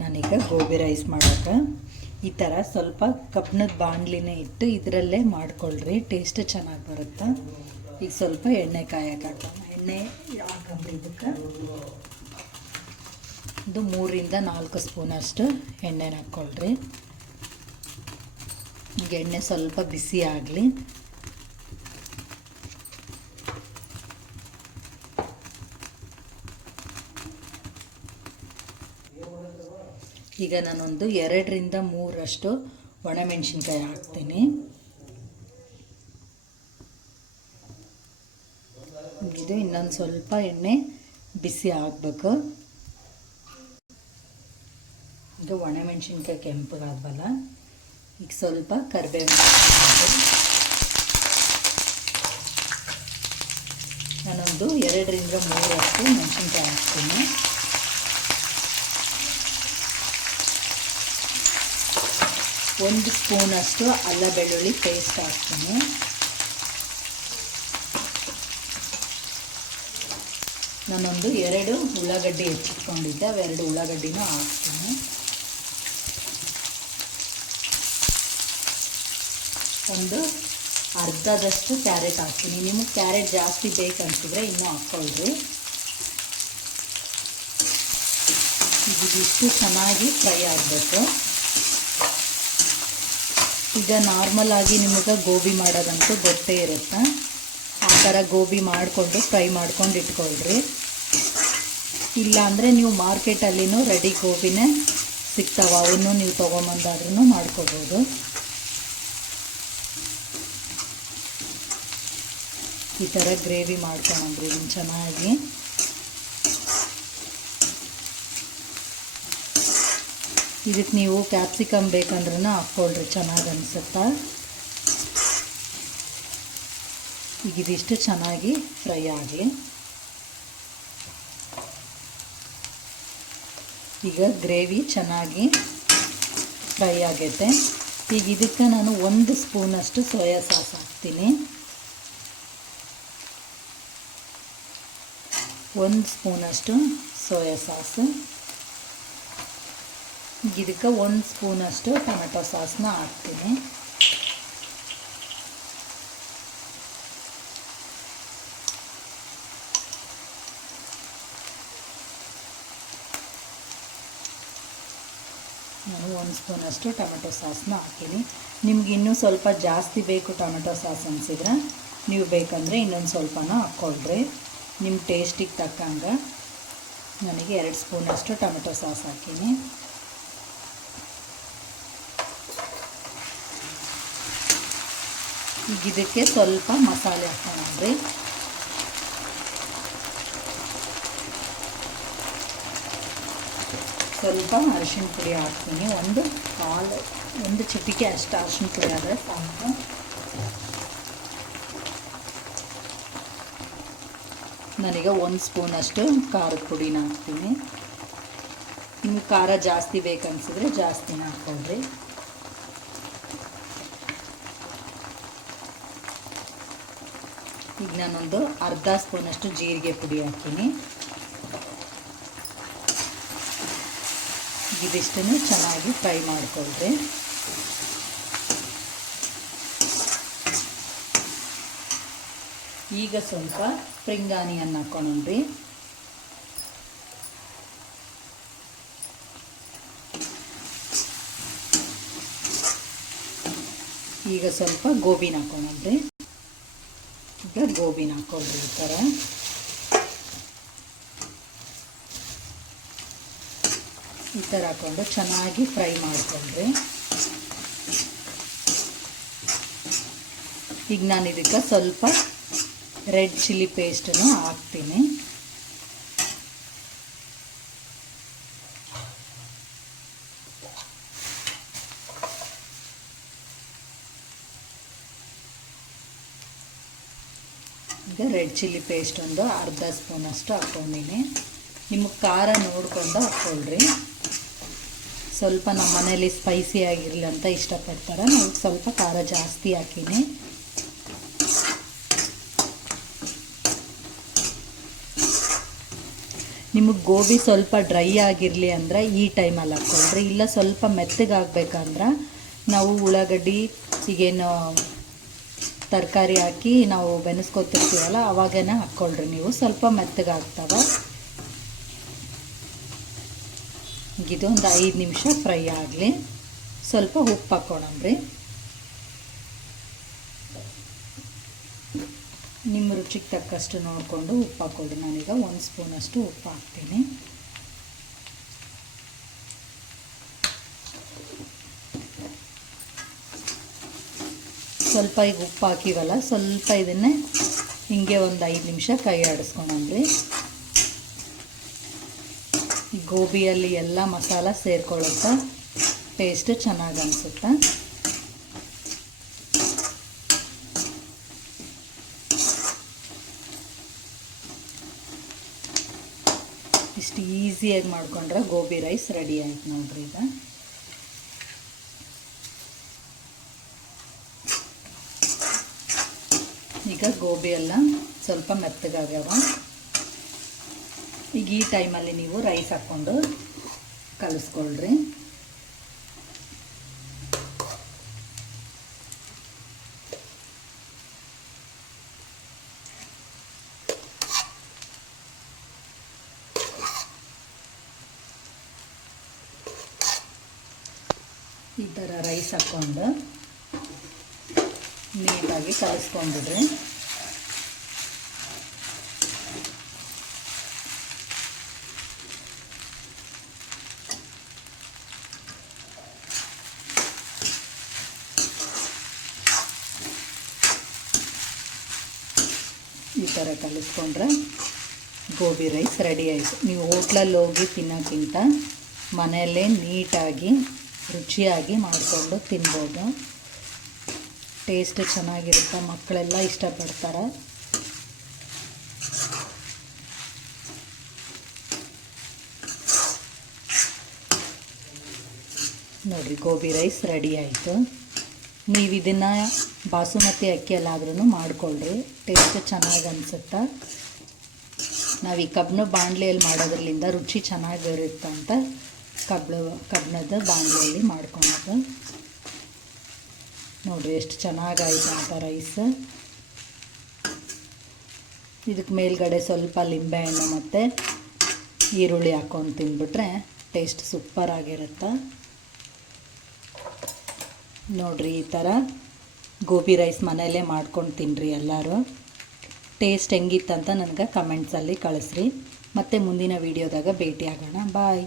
ನಾನೀಗ ಗೋಬಿ ರೈಸ್ ಮಾಡೋಕೆ ಈ ಥರ ಸ್ವಲ್ಪ ಕಬ್ಬಿಣದ ಬಾಣಲಿನೇ ಇಟ್ಟು ಇದರಲ್ಲೇ ಮಾಡ್ಕೊಳ್ರಿ, ಟೇಸ್ಟ್ ಚೆನ್ನಾಗಿ ಬರುತ್ತೆ. ಈಗ ಸ್ವಲ್ಪ ಎಣ್ಣೆ ಕಾಯಕ್ಕೆ ಎಣ್ಣೆ ಹಾಕಂಬ್ರಿ. ಇದಕ್ಕೆ ಇದು 3-4 ಸ್ಪೂನಷ್ಟು ಎಣ್ಣೆನ ಹಾಕ್ಕೊಳ್ರಿ. ಈಗ ಎಣ್ಣೆ ಸ್ವಲ್ಪ ಬಿಸಿ ಆಗಲಿ. ಈಗ ನಾನೊಂದು 2-3 ಒಣಮೆಣಸಿನ್ಕಾಯಿ ಹಾಕ್ತೀನಿ. ಇದು ಇನ್ನೊಂದು ಸ್ವಲ್ಪ ಎಣ್ಣೆ ಬಿಸಿ ಆಗಬೇಕು. ಈಗ ಒಣಮೆಣಸಿನ್ಕಾಯಿ ಕೆಂಪಗಾದ್ವಲ್ಲ, ಈಗ ಸ್ವಲ್ಪ ಕರಿಬೇವು. ನಾನೊಂದು 2-3 ಮೆಣಸಿನ್ಕಾಯಿ ಹಾಕ್ತೀನಿ. ಒಂದು ಸ್ಪೂನಷ್ಟು ಅಲ್ಲ ಬೆಳ್ಳುಳ್ಳಿ ಪೇಸ್ಟ್ ಹಾಕ್ತೀನಿ. ನಾನೊಂದು 2 ಉಳ್ಳಾಗಡ್ಡಿ ಹೆಚ್ಚಿಟ್ಕೊಂಡಿದ್ದೆ, 2 ಉಳ್ಳಾಗಡ್ಡಿನ ಹಾಕ್ತೀನಿ. ಒಂದು ಅರ್ಧದಷ್ಟು ಕ್ಯಾರೆಟ್ ಹಾಕ್ತೀನಿ. ನಿಮಗೆ ಕ್ಯಾರೆಟ್ ಜಾಸ್ತಿ ಬೇಕಂತಿದ್ರೆ ಇನ್ನೂ ಹಾಕ್ಕೊಳ್ರಿ. ಇದಿಷ್ಟು ಚೆನ್ನಾಗಿ ಫ್ರೈ ಆಗಬೇಕು. ಈಗ ನಾರ್ಮಲ್ ಆಗಿ ನಿಮಗೆ ಗೋಬಿ ಮಾಡೋದಂತೂ ಗೊತ್ತೇ ಇರುತ್ತೆ. ಆ ಥರ ಗೋಬಿ ಮಾಡಿಕೊಂಡು ಫ್ರೈ ಮಾಡ್ಕೊಂಡು ಇಟ್ಕೊಳ್ರಿ. ಇಲ್ಲಾಂದರೆ ನೀವು ಮಾರ್ಕೆಟಲ್ಲಿನೂ ರೆಡಿ ಗೋಬಿನೇ ಸಿಗ್ತಾವೆ, ಅವನ್ನು ನೀವು ತೊಗೊಂಬಂದಾದ್ರೂ ಮಾಡ್ಕೋಬೋದು. ಈ ಥರ ಗ್ರೇವಿ ಮಾಡ್ಕೊಂಡ್ರಿ ಚೆನ್ನಾಗಿ. ಇದಕ್ಕೆ ನೀವು ಕ್ಯಾಪ್ಸಿಕಮ್ ಬೇಕಂದ್ರೂ ಹಾಕ್ಕೊಳ್ರಿ, ಚೆನ್ನಾಗಿ ಅನಿಸುತ್ತಾ. ಈಗ ಇದಿಷ್ಟು ಚೆನ್ನಾಗಿ ಫ್ರೈ ಆಗಲಿ. ಈಗ ಗ್ರೇವಿ ಚೆನ್ನಾಗಿ ಫ್ರೈ ಆಗೈತೆ. ಈಗ ಇದಕ್ಕೆ ನಾನು 1 ಸ್ಪೂನಷ್ಟು ಸೋಯಾ ಸಾಸ್ ಹಾಕ್ತೀನಿ. 1 ಸ್ಪೂನಷ್ಟು ಸೋಯಾ ಸಾಸು. ಇದಕ್ಕೆ 1 ಸ್ಪೂನಷ್ಟು ಟೊಮೆಟೊ ಸಾಸ್ನ ಹಾಕ್ತೀನಿ. ನಾನು 1 ಸ್ಪೂನಷ್ಟು ಟೊಮೆಟೊ ಸಾಸ್ನ ಹಾಕ್ತೀನಿ. ನಿಮ್ಗೆ ಇನ್ನೂ ಸ್ವಲ್ಪ ಜಾಸ್ತಿ ಬೇಕು ಟೊಮೆಟೊ ಸಾಸ್ ಅನಿಸಿದ್ರೆ ನೀವು ಬೇಕಂದರೆ ಇನ್ನೊಂದು ಸ್ವಲ್ಪನ ಹಾಕ್ಕೊಳ್ರಿ, ನಿಮ್ಮ ಟೇಸ್ಟಿಗೆ ತಕ್ಕಂಗೆ. ನನಗೆ 2 ಸ್ಪೂನಷ್ಟು ಟೊಮೆಟೊ ಸಾಸ್ ಹಾಕೀನಿ. ಈಗ ಇದಕ್ಕೆ ಸ್ವಲ್ಪ ಮಸಾಲೆ ಹಾಕೋಣ್ರಿ. ಸ್ವಲ್ಪ ಅರಿಶಿಣ ಪುಡಿ ಹಾಕ್ತೀನಿ. ಒಂದು ಚಿಟಿಕೆ ಅಷ್ಟು ಅರಿಶಿಣ ಪುಡಿ ಆದರೆ ಸಾಕು. ನನಗೆ 1 ಸ್ಪೂನಷ್ಟು ಖಾರದ ಪುಡಿನ ಹಾಕ್ತೀನಿ. ನಿಮ್ಗೆ ಖಾರ ಜಾಸ್ತಿ ಬೇಕನ್ಸಿದ್ರೆ ಜಾಸ್ತಿನ ಹಾಕ್ಕೊಳ್ರಿ. ಈಗ ನಾನೊಂದು ಅರ್ಧ ಸ್ಪೂನಷ್ಟು ಜೀರಿಗೆ ಪುಡಿ ಹಾಕ್ತೀನಿ. ಇದಿಷ್ಟನ್ನು ಚೆನ್ನಾಗಿ ಫ್ರೈ ಮಾಡ್ಕೊಳ್ರಿ. ಈಗ ಸ್ವಲ್ಪ ಸ್ಪ್ರಿಂಗ್ ಆನಿಯನ್ ಹಾಕ್ಕೊಂಡ್ರಿ. ಈಗ ಸ್ವಲ್ಪ ಗೋಬಿನ ಹಾಕ್ಕೊಂಡ್ರಿ. ಈಗ ಗೋಬಿನ ಹಾಕ್ಕೊಳ್ರಿ. ಈ ಥರ ಹಾಕ್ಕೊಂಡು ಚೆನ್ನಾಗಿ ಫ್ರೈ ಮಾಡ್ಕೊಳ್ರಿ. ಈಗ ನಾನು ಇದಕ್ಕೆ ಸ್ವಲ್ಪ ರೆಡ್ ಚಿಲ್ಲಿ ಪೇಸ್ಟನ್ನು ಹಾಕ್ತೀನಿ. ಈಗ ರೆಡ್ ಚಿಲ್ಲಿ ಪೇಸ್ಟ್ ಒಂದು ಅರ್ಧ ಸ್ಪೂನಷ್ಟು ಹಾಕ್ಕೊಂಡಿನಿ. ನಿಮಗೆ ಖಾರ ನೋಡ್ಕೊಂಡು ಹಾಕ್ಕೊಳ್ರಿ. ಸ್ವಲ್ಪ ನಮ್ಮ ಮನೇಲಿ ಸ್ಪೈಸಿ ಆಗಿರಲಿ ಅಂತ ಇಷ್ಟಪಡ್ತಾರೆ, ನಾವು ಸ್ವಲ್ಪ ಖಾರ ಜಾಸ್ತಿ ಹಾಕೀನಿ. ನಿಮಗೆ ಗೋಬಿ ಸ್ವಲ್ಪ ಡ್ರೈ ಆಗಿರಲಿ ಅಂದರೆ ಈ ಟೈಮಲ್ಲಿ ಹಾಕ್ಕೊಳ್ರಿ. ಇಲ್ಲ ಸ್ವಲ್ಪ ಮೆತ್ತಗಾಗಬೇಕಂದ್ರೆ ನಾವು ಉಳ್ಳಾಗಡ್ಡಿ ಈಗೇನು ತರಕಾರಿ ಹಾಕಿ ನಾವು ಬೆನೆಸ್ಕೊತಿರ್ತೀವಲ್ಲ ಅವಾಗೇನೆ ಹಾಕ್ಕೊಳ್ರಿ. ನೀವು ಸ್ವಲ್ಪ ಮೆತ್ತಗಾಗ್ತವೆ. ಇದು ಒಂದು 5 ನಿಮಿಷ ಫ್ರೈ ಆಗಲಿ. ಸ್ವಲ್ಪ ಉಪ್ಪು ಹಾಕ್ಕೊಳಮ್ರಿ. ನಿಮ್ಮ ರುಚಿಗೆ ತಕ್ಕಷ್ಟು ನೋಡಿಕೊಂಡು ಉಪ್ಪು ಹಾಕ್ಕೊಳ್ರಿ. ನಾನೀಗ 1 ಸ್ಪೂನಷ್ಟು ಉಪ್ಪು ಹಾಕ್ತೀನಿ. ಸ್ವಲ್ಪ ಈಗ ಉಪ್ಪು ಹಾಕಿವಲ್ಲ, ಸ್ವಲ್ಪ ಇದನ್ನೇ ಹಿಂಗೆ ಒಂದು 5 ನಿಮಿಷ ಕೈ ಆಡಿಸ್ಕೊಳಮ್ರಿ. ಈ ಗೋಬಿಯಲ್ಲಿ ಎಲ್ಲ ಮಸಾಲ ಸೇರ್ಕೊಳ್ಳುತ್ತಾ ಟೇಸ್ಟ್ ಚೆನ್ನಾಗಿ ಅನಿಸುತ್ತೆ. ಇಷ್ಟು ಈಸಿಯಾಗಿ ಮಾಡ್ಕೊಂಡ್ರೆ ಗೋಬಿ ರೈಸ್ ರೆಡಿ ಆಯ್ತು ನೋಡ್ರಿ. ಈಗ ಗೋಬಿ ಎಲ್ಲ ಸ್ವಲ್ಪ ಮೆತ್ತಗಾಗ್ಯಾವ. ಈಗ ಈ ಟೈಮಲ್ಲಿ ನೀವು ರೈಸ್ ಹಾಕ್ಕೊಂಡು ಕಲಿಸ್ಕೊಳ್ರಿ. ಈ ಥರ ರೈಸ್ ಹಾಕ್ಕೊಂಡು ನೀಟಾಗಿ ಕಲಿಸ್ಕೊಂಡ್ಬಿಡ್ರಿ. ಈ ಥರ ಕಲಿಸ್ಕೊಂಡ್ರೆ ಗೋಬಿ ರೈಸ್ ರೆಡಿ ಆಯಿತು. ನೀವು ಹೋಟ್ಲಲ್ಲಿ ಹೋಗಿ ತಿನ್ನೋಕ್ಕಿಂತ ಮನೆಯಲ್ಲೇ ನೀಟಾಗಿ ರುಚಿಯಾಗಿ ಮಾಡಿಕೊಂಡು ತಿನ್ಬೋದು. ಟೇಸ್ಟ್ ಚೆನ್ನಾಗಿರುತ್ತೆ, ಮಕ್ಕಳೆಲ್ಲ ಇಷ್ಟಪಡ್ತಾರೆ. ನೋಡಿರಿ, ಗೋಬಿ ರೈಸ್ ರೆಡಿ ಆಯಿತು. ನೀವು ಇದನ್ನು ಬಾಸುಮತಿ ಅಕ್ಕಿಯಲ್ಲಾದ್ರೂ ಮಾಡ್ಕೊಳ್ರಿ, ಟೇಸ್ಟ್ ಚೆನ್ನಾಗಿ ಅನಿಸುತ್ತೆ. ನಾವು ಈ ಕಬ್ಬಿಣ ಬಾಣಲೆಯಲ್ಲಿ ಮಾಡೋದ್ರಿಂದ ರುಚಿ ಚೆನ್ನಾಗಿರುತ್ತೆ ಅಂತ ಕಬ್ಬಿಣದ ಬಾಣಲೆಯಲ್ಲಿ ಮಾಡ್ಕೊಳೋದು. ನೋಡಿರಿ ಎಷ್ಟು ಚೆನ್ನಾಗಾಯ್ತು ಅಂತ ರೈಸ್. ಇದಕ್ಕೆ ಮೇಲ್ಗಡೆ ಸ್ವಲ್ಪ ಲಿಂಬೆಹಣ್ಣು ಮತ್ತು ಈರುಳ್ಳಿ ಹಾಕ್ಕೊಂಡು ತಿಂದ್ಬಿಟ್ರೆ ಟೇಸ್ಟ್ ಸೂಪರಾಗಿರುತ್ತೆ. ನೋಡಿರಿ, ಈ ಥರ ಗೋಬಿ ರೈಸ್ ಮನೆಯಲ್ಲೇ ಮಾಡ್ಕೊಂಡು ತಿನ್ನಿರಿ ಎಲ್ಲರೂ. ಟೇಸ್ಟ್ ಹೆಂಗಿತ್ತಂತ ನನಗೆ ಕಮೆಂಟ್ಸಲ್ಲಿ ಕಳಿಸ್ರಿ. ಮತ್ತು ಮುಂದಿನ ವೀಡಿಯೋದಾಗ ಭೇಟಿ ಆಗೋಣ. ಬಾಯ್.